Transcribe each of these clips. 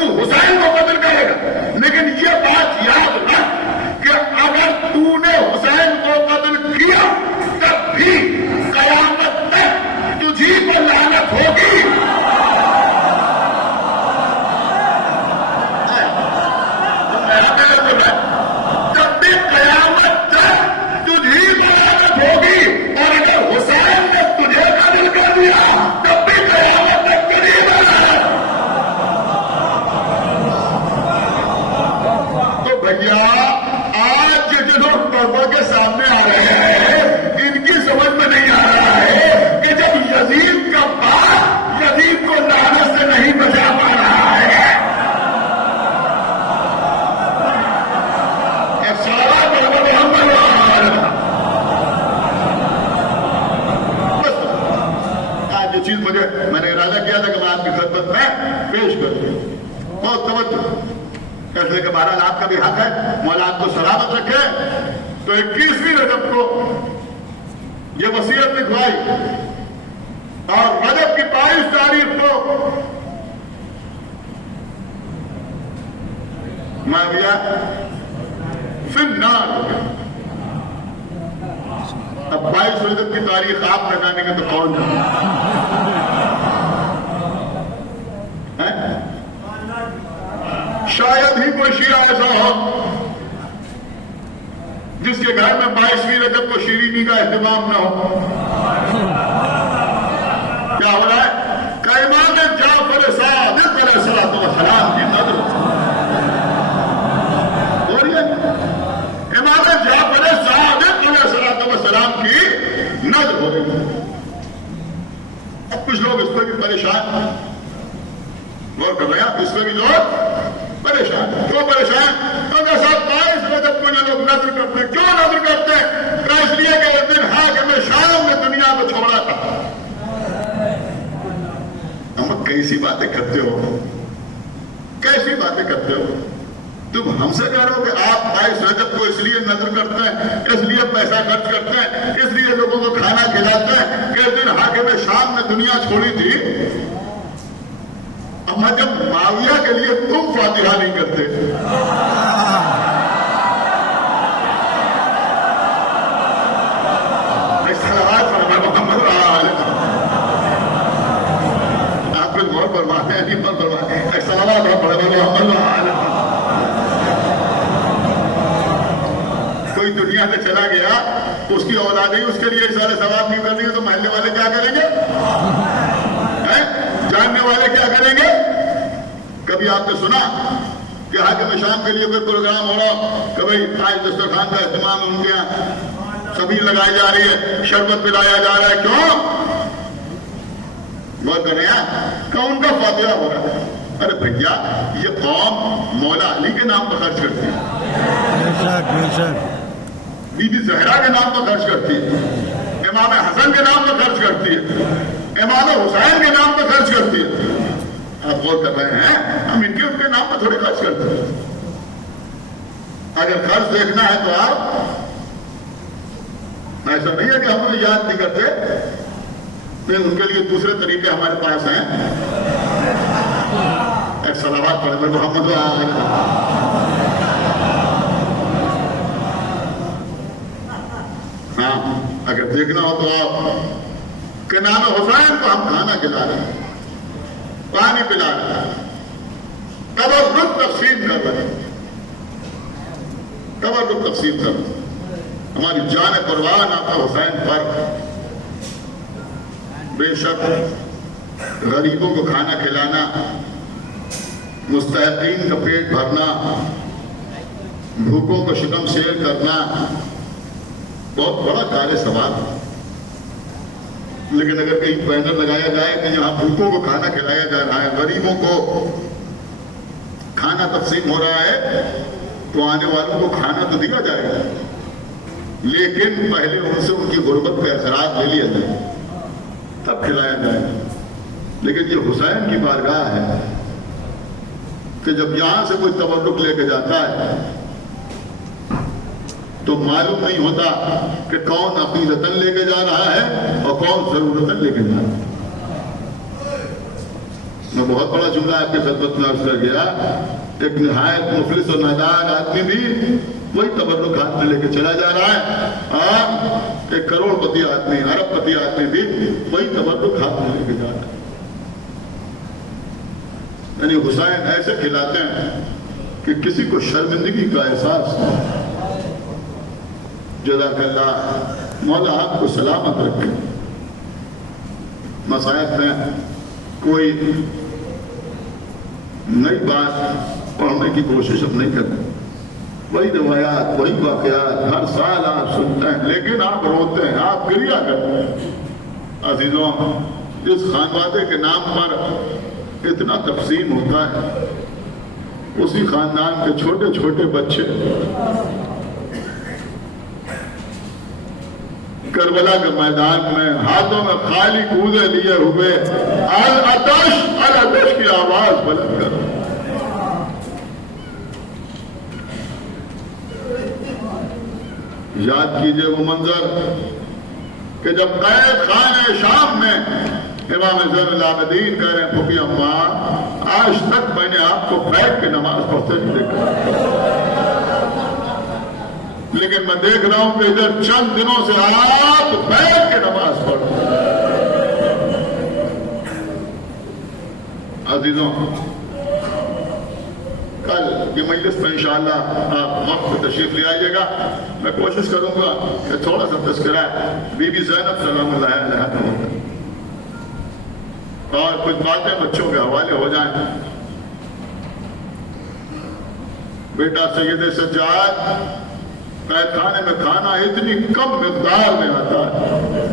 تو حسین کو قتل کرے گا، لیکن یہ بات یاد رکھ کہ اگر تو نے حسین کو قتل کیا تب بھی قیامت تک تجھی کو لعنت ہوگی۔ تب بھی قیامت تک تجھی کو لعنت ہوگی، اور اگر حسین نے تجھے قتل کر دیا تب بھی قیامت تک تجھی کو لعنت۔ تو بھیا آج جو لوگ کے سامنے آ رہے ہیں ان کی سمجھ میں نہیں آ رہا ہے کہ جب یزید کا باپ یزید کو لعنت سے نہیں بچا پا رہا ہے، ایک سارا آج یہ چیز میں نے ارادہ کیا تھا کہ میں آپ کی خدمت میں پیش کروں، بہت توجہ کہتے کہ بہرحال آپ کا بھی حق ہے، مولا آپ کو سلامت رکھے۔ تو 21ویں رجب کو یہ وصیت لکھوائی اور رجب کی 22 تاریخ کو معاویہ فی النار ہو گیا۔ اب 22 رجب کی تاریخ آپ نہ جانیں گے تو کون جانے گا؟ شاید ہی کوئی شیعہ ایسا ہو جس کے گھر میں 22ویں رجب کو شیرینی کا اہتمام نہ ہو۔ کیا ہو رہا ہے کہ امام جعفر صادق علیہ الصلوۃ والسلام کی نظر ہو رہی ہے، امام جعفر صادق علیہ الصلوۃ والسلام کی نظر ہو رہی ہے۔ اب کچھ لوگ اس پہ بھی پریشان ہیں، غور کر رہے ہیں، اس پہ بھی لوگ پریشان ہیں۔ کیوں پریشان؟ کیونکہ صاحب 22 رجب کو یہ لوگ نظر کرتے ہیں۔ کیوں نظر کرتے ہیں؟ کہ اس لیے کہ ایک دن حاکم شام نے دنیا کو چھوڑا تھا۔ ہم کیسی باتیں کرتے ہو، کیسی باتیں کرتے ہو؟ تم ہم سے کہہ رہے ہو کہ آپ 22 رجب کو اس لیے نظر کرتے ہیں، اس لیے پیسہ خرچ کرتے ہیں، اس لیے لوگوں کو کھانا کھلاتے ہیں کہ اس دن حاکم شام نے دنیا چھوڑی تھی۔ اما جب معاویہ کے لیے تم فاتحہ نہیں کرتے، آپ نے غور فرماتے ہیں نہیں غور فرماتے ہیں، سلامات پڑھے کوئی دنیا سے چلا گیا، اس کی اولاد ہی اس کے لیے سارے ثواب نہیں کرنی ہے تو محلے والے کیا کریں گے؟ جاننے والے کیا کریں گے؟ کبھی آپ نے سنا کہ حاکم شام کے لیے کوئی پروگرام ہو رہا کہ بھائی آج دسترخوان کا اہتمام ان کے یہاں سبھی لگائی جا رہی ہے، شربت پلایا جا رہا ہے؟ کیوں؟ بہت بڑھیا کہ ان کا فاتحہ ہو رہا ہے۔ ارے بھیا یہ قوم مولا علی کے نام پر خرچ کرتی ہے، بی بی زہرا کے نام پر خرچ کرتی ہے، امام حسن کے نام پر خرچ کرتی ہے، امام حسین کے نام پر خرچ کرتی ہے۔ آپ غور کر رہے ہیں، ہم ان کے نام پر تھوڑے خرچ کرتے ہیں۔ اگر خرچ دیکھنا ہے تو آپ ایسا نہیں ہے کہ ہم انہیں یاد نہیں کرتے، لیکن ان کے لیے دوسرے طریقے ہمارے پاس ہیں۔ ایک صلوات پڑھے محمد ہاں اگر دیکھنا ہو تو آپ کہ نام حسین کو ہم کھانا کھلا رہے ہیں، پانی پلا رہے ہیں، تبرک تقسیم کر رہے ہیں، تبرک تقسیم کر رہے ہیں۔ ہماری جان قربان آقا حسین پر بے شک غریبوں کو کھانا کھلانا، مستحقین کا پیٹ بھرنا، بھوکوں کو شکم سیر کرنا بہت بڑا کار ثواب ہے۔ لیکن اگر کہیں بینر لگایا جائے کہ یہاں بھوکوں کو کھانا کھلایا جا رہا ہے، غریبوں کو کھانا تقسیم ہو رہا ہے، تو آنے والوں کو کھانا تو دیا جائے گا، لیکن پہلے ان سے ان کی غربت کا اعتراف لے لیا جائے تب کھلایا جائے گا۔ لیکن یہ حسین کی بارگاہ ہے کہ جب یہاں سے کوئی تبرک لے کے جاتا ہے تو معلوم نہیں ہوتا کہ کون عقیدتاً لے کے جا رہا ہے اور کون ضرورتاً لے کے جا رہا ہے۔ میں بہت بڑا جملہ آپ کی خدمت میں عرض کر گیا. ایک نہایت مفلس اور نادان آدمی بھی وہی تبرک ہاتھ میں لے کے چلا جا رہا ہے، اور ایک کروڑ پتی آدمی، ارب پتی آدمی بھی وہی تبرک ہاتھ میں لے کے جا رہا ہے. یعنی حسین ایسے کھلاتے ہیں کہ کسی کو شرمندگی کا احساس ہو. جزاک اللہ، مولا آپ کو سلامت رکھے. مصائب میں کوئی نئی بات پڑھنے کی کوشش اب نہیں کرتے. وہی روایات، وہی واقعات ہر سال آپ سنتے ہیں، لیکن آپ روتے ہیں، آپ گریہ کرتے ہیں. عزیزوں، اس خانوادے کے نام پر اتنا تقسیم ہوتا ہے. اسی خاندان کے چھوٹے چھوٹے بچے کربلا کے میدان میں ہاتھوں میں خالی کودے لیے ہوئے العطش العطش کی آواز بلند کر. یاد کیجئے وہ منظر کہ جب قید خانہ شام میں امام زین العابدین کہہ رہے ہیں پھوپھی اماں آج تک میں نے آپ کو بیٹھ کے نماز پڑھتے نہیں دیکھا، لیکن میں دیکھ رہا ہوں کہ ادھر چند دنوں سے آپ بیٹھ کے نماز پڑھ. عزیزوں، کل کی مجلس میں انشاءاللہ آپ وقت پہ تشریف لے آئیے گا. میں کوشش کروں گا کہ تھوڑا سا تذکرہ بی بی زینب سلام اللہ علیہا کا ہوگا اور کچھ باتیں بچوں کے حوالے ہو جائیں. بیٹا سید سجاد، قید خانے میں کھانا اتنی کم مقدار میں آتا ہے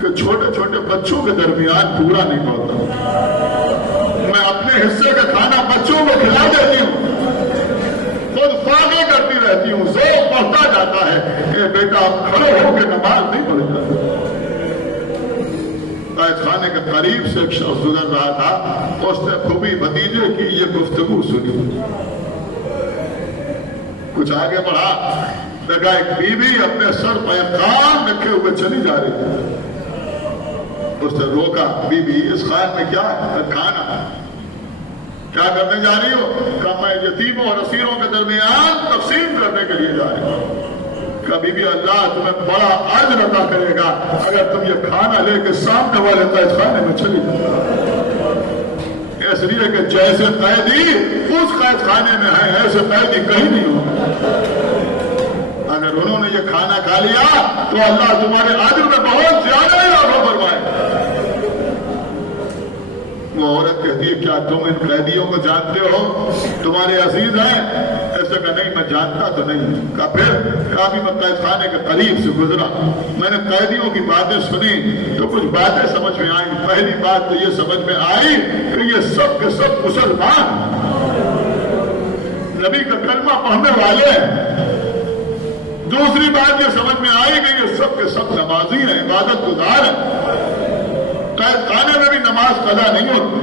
کہ چھوٹے چھوٹے بچوں کے درمیان پورا نہیں ہوتا. میں اپنے حصے کا کھانا بچوں کو کھلا دیتی ہوں، خود فاقے کرتی رہتی ہوں، ذوق بڑھتا جاتا ہے. اے بیٹا آپ کھڑے ہو کے نماز نہیں پڑھ جاتے. قید خانے کے قریب سے ایک شخص گزر رہا تھا، اس نے پھوپھی بھتیجے کی یہ گفتگو سنی. کچھ آگے بڑھا، دیکھا ایک بیوی اپنے سر پہ خان رکھے ہوئے چلی جا رہی تھی. اس نے روکا، بی بی اس خان میں کیا ہے؟ کھانا. کیا کرنے جا رہی ہو؟ کہا میں یتیموں اور اسیروں کے درمیان تقسیم کرنے کے لیے جا رہی ہوں. کہا بی بی اللہ تمہیں بڑا اجر عطا کرے گا اگر تم یہ کھانا لے کے سامنے والے قید خانے میں چلی جاؤ. اس لیے کہ جیسے قیدی اس قید خانے میں ہے ایسے قیدی کہیں نہیں ہو. اگر انہوں نے یہ کھانا کھا لیا تو اللہ تمہارے اجر میں بہت زیادہ اضافہ فرمائے. وہ عورت کہتی ہے کیا تم ان قیدیوں کو جانتے ہو؟ تمہارے عزیز ہیں؟ ایسے کہا نہیں میں جانتا تو نہیں. کہا پھر؟ کہا بھی میں قید خانے کے قریب سے گزرا، میں نے قیدیوں کی باتیں سنی تو کچھ باتیں سمجھ میں آئی. پہلی بات تو یہ سمجھ میں آئی کہ یہ سب کے سب مسلمان نبی کا کلمہ پڑھنے والے ہیں. دوسری بات یہ سمجھ میں آئی کہ یہ سب کے سب نمازی ہیں، عبادت گزار ہیں. قید خانے میں بھی نماز قضا نہیں ہوتی.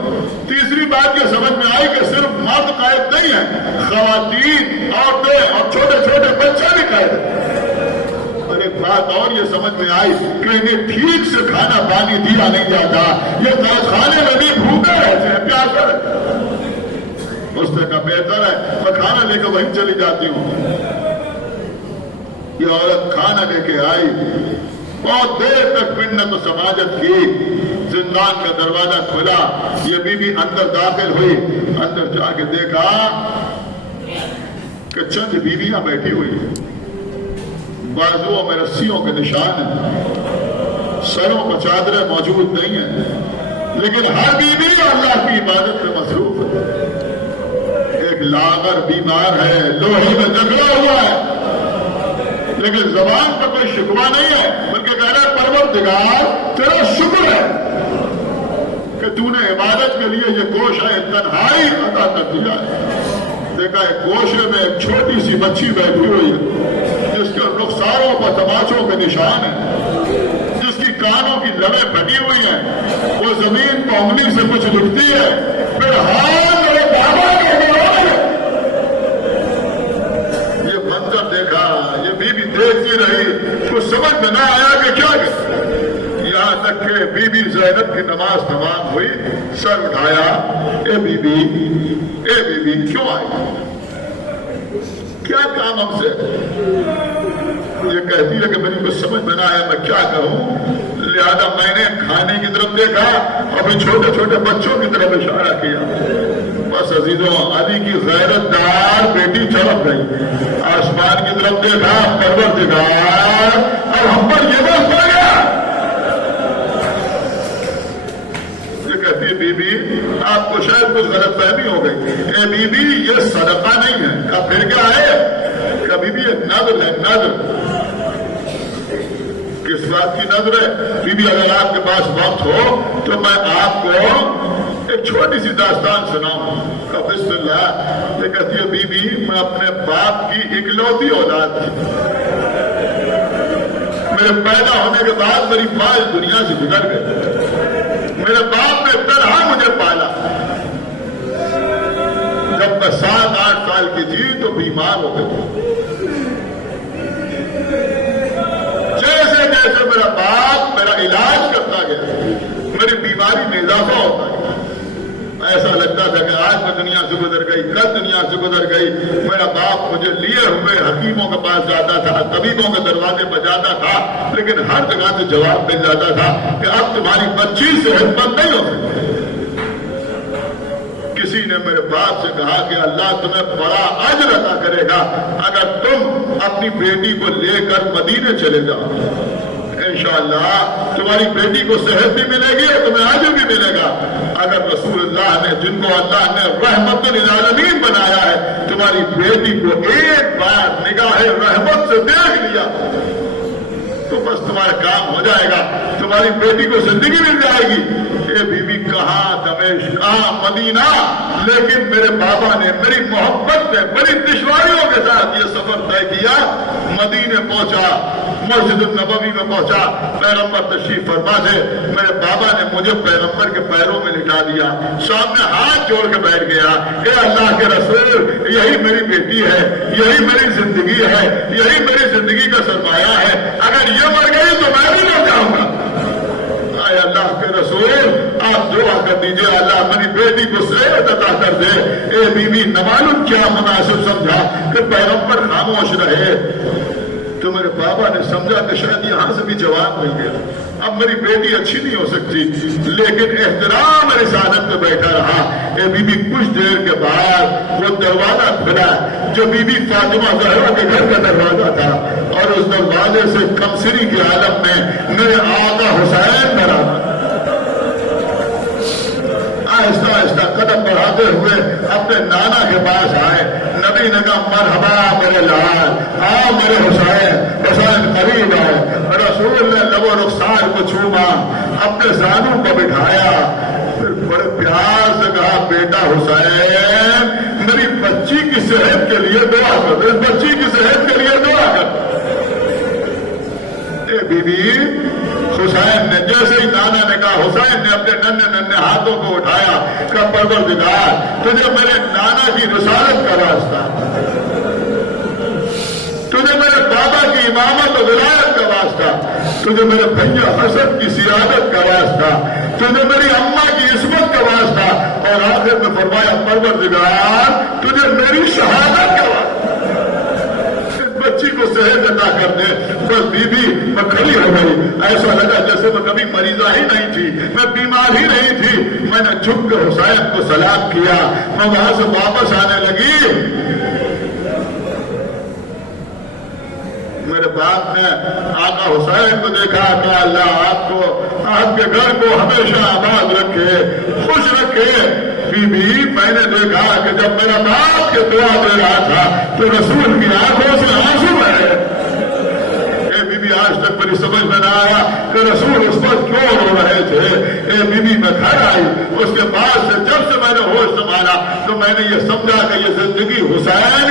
تیسری بات یہ سمجھ میں آئی کہ صرف مرد قید نہیں ہیں، خواتین، عورتیں اور چھوٹے چھوٹے بچے بھی قید ہیں. اور ایک بات اور یہ سمجھ میں آئی کہ انہیں ٹھیک سے کھانا پانی دیا نہیں جاتا. یہ قید خانے میں بھی بھوکے رہتے ہیں، پیاسے رہتے ہیں. اس نے کہا بہتر ہے میں کھانا لے کر وہیں چلی جاتی ہوں. یہ عورت کھانا لے کے آئی، بہت دیر تک منت و سماجت کی. زندان کا دروازہ کھلا، یہ بی بی اندر داخل ہوئی. اندر جا کے دیکھا کہ چند بیویاں بیٹھی ہوئی ہیں، بازوؤں میں رسیوں کے نشان ہیں، سروں پر چادریں موجود نہیں ہیں، لیکن ہر بیوی اللہ کی عبادت میں مصروف ہے. ایک لاغر بیمار ہے، لوہے میں جکڑا ہوا ہے، لیکن زبان کا کوئی شکوہ نہیں ہے، بلکہ کہہ رہا ہے پروردگار تیرا شکر ہے کہ تو نے عبادت کے لیے یہ گوشہ تنہائی عطا کر دیا ہے. دیکھا ہے گوشے میں ایک چھوٹی سی بچی بیٹھی ہوئی ہے جس کے رخساروں پر تماچوں کے نشان ہیں، جس کی کانوں کی لبیں پھٹی ہوئی ہیں. وہ زمین پر انگلی سے کچھ لکھتی ہے، پھر ہاتھ میرے بابا کے یہ منظر دیکھا. یہ بیوی دیکھتی رہی، کچھ سمجھ میں نہ آیا کہ کیا یہاں تک کہ بی بی زینب کی نماز تمام ہوئی. سر اٹھایا، اے بی بی کیوں آئی؟ کیا کام ہم سے؟ یہ کہتی ہے کہ میری کچھ سمجھ میں نہ آیا میں کیا کروں، لہذا میں نے کھانے کی طرف دیکھا اور پھر چھوٹے چھوٹے بچوں کی طرف اشارہ کیا۔ بس عزیزوں، علی کی غیرت دار بیٹی چڑک گئی، آسمان کی طرف دیکھا، پروردگار اور ہم پر یہ بات پڑ گیا۔ یہ کہتی ہے بی بی آپ کو شاید کچھ غلط فہمی ہو گئی، اے بی بی یہ صدقہ نہیں ہے۔ کہا پھر کیا ہے؟ کبھی بھی یہ نذر ہے، نذر۔ کس بات کی نظر ہے؟ بی بی اگر آپ کے پاس وقت ہو تو میں آپ کو ایک چھوٹی سی داستان سناؤں۔ بسم اللہ۔ یہ کہتی ہے بی بی میں اپنے باپ کی اکلوتی اولاد تھی، میرے پیدا ہونے کے بعد میری ماں اس دنیا سے گزر گئی، میرے باپ نے تنہا مجھے پالا۔ جب میں 7-8 سال کی تھی تو بیمار ہو گئی، جیسے جیسے میرا باپ میرا علاج کرتا گیا میری بیماری میں اضافہ ہوتا گیا۔ ایسا لگتا تھا کہ آج میں دنیا سے گزر گئی، کل دنیا سے گزر گئی۔ میرا باپ مجھے لیے ہوئے حکیموں کے پاس جاتا تھا، طبیبوں کے دروازے پر جاتا تھا، لیکن ہر جگہ سے جواب مل جاتا تھا کہ اب تمہاری بچی صحت مند نہیں ہو سکتی۔ کسی نے میرے باپ سے کہا کہ اللہ تمہیں بڑا اجر عطا کرے گا اگر تم اپنی بیٹی کو لے کر مدینے چلے جاؤ، انشاءاللہ تمہاری بیٹی کو صحت بھی ملے گی اور تمہیں اجر بھی ملے گا۔ اگر رسول اللہ نے جن کو اللہ نے رحمت للعالمین بنایا ہے تمہاری بیٹی کو ایک بار نگاہ رحمت سے دیکھ لیا تو بس تمہارا کام ہو جائے گا، تمہاری بیٹی کو زندگی مل جائے گی۔ اے بی بی کہاں دمشق، کہاں مدینہ، لیکن میرے بابا نے میری محبت میں بڑی دشواریوں کے ساتھ یہ سفر طے کیا۔ مدینے پہنچا، مسجد النبوی میں پہنچا، پیغمبر تشریف فرما تھے، میرے بابا نے مجھے پیغمبر کے پیروں میں لٹا دیا، سامنے ہاتھ جوڑ کے بیٹھ گیا، اے اللہ کے رسول یہی میری بیٹی ہے، یہی میری زندگی ہے، یہی میری زندگی کا سرمایہ ہے، اگر یہ مر گئی تو میں بھی مر جاؤں گا۔ اے اللہ کے رسول آپ دعا کر دیجئے اللہ میری بیٹی کو صحت عطا کر دے۔ اے بی بی نہ معلوم کیا مناسب سمجھا کہ پیغمبر خاموش رہے، تو میرے بابا نے سمجھا کہ شاید یہاں سے بھی جواب مل گیا، اب میری بیٹی اچھی نہیں ہو سکتی، لیکن احترام رسالت میں بیٹھا رہا۔ اے بی بی کچھ دیر کے بعد وہ دروازہ کھلا جو بی بی فاطمہ زہرا کے گھر کا دروازہ تھا، اور اس دروازے سے کمسری کے عالم میں میرے آقا حسین برآمد، آہستہ آہستہ قدم بڑھاتے ہوئے اپنے نانا کے پاس آئے۔ نبی نے کہا مرحبا میرے لال، آ میرے حسین۔ حسین قریب آئے، رسول نے لب و رخسار کو چھوما، اپنے زانوں کو بٹھایا، پھر بڑے پیار سے کہا بیٹا حسین میری بچی کی صحت کے لیے دعا کر، میری بچی کی صحت کے لیے دعا کر۔ اے بی بی حسین نے جیسے ہی نانا نے کہا، حسین نے اپنے ننھے ننھے ہاتھوں کو اٹھایا کہ پروردگار تجھے میرے نانا کی رسالت کا واسطہ، تجھے میرے بابا کی امامت و ولایت کا واسطہ، تجھے میرے بھیا حسن کی سیادت کا واسطہ، تجھے میری اماں کی عصمت کا واسطہ، اور آخر میں فرمایا پروردگار تجھے میری شہادت کا واسطہ، بچی کو صحت عطا کر دے۔ بس بی بی میں کھڑی ہو گئی، ایسا لگا جیسے میں کبھی مریضہ ہی نہیں تھی، میں بیمار ہی نہیں تھی۔ میں نے جھک کے حسین کو سلام کیا، میں وہاں سے واپس آنے لگی، میرے باپ نے آقا حسین کو دیکھا کہ اللہ آپ کو، آپ کے گھر کو ہمیشہ آباد رکھے، خوش رکھے۔ بی بی میں نے دیکھا کہ جب میرا باپ کے دعا دے رہا تھا تو رسول کی آنکھوں سے آنسو بہے۔ اے بی بی آج تک میری سمجھ میں نہ آیا کہ رسول اس وقت کیوں رو رہے تھے۔ اے بی بی میں گھر آئی، اس کے بعد سے جب سے میں نے ہوش سنبھالا تو میں نے یہ سمجھا کہ یہ زندگی حسین